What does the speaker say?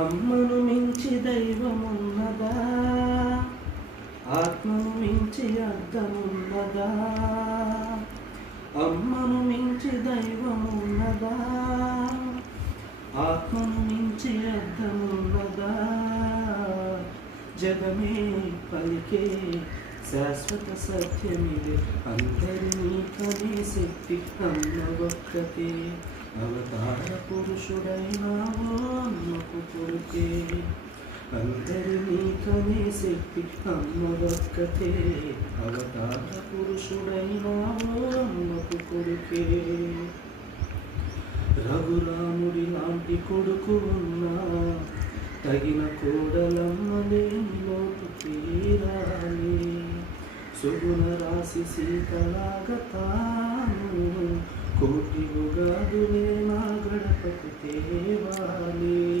అమ్మను మించి దైవమున్నదా, ఆత్మను మించి అర్థమున్నదా? అమ్మను మించి దైవమున్నదా, ఆత్మను మించి అర్థమున్నదా? జగమే పలికే శాశ్వత సత్యమిదే, అందరినీ కనే శక్తి అమ్మ ఒక్కతే. అవతార పురుషుడైనావో అమ్మకు కొడుకే, అందరినీ కనే శక్తి అమ్మ ఒక్కతే. అవతార పురుషుడైనావో అమ్మకు కొడుకే. రఘురాముడి లాంటి కొడుకు ఉన్నా, తగిన కోడలమ్మలేని లోటు తీరాలి. సుగుణ రాసి సీతలాగా తాను కోటి ఉగాదులే నా గడపకు తేవాలి.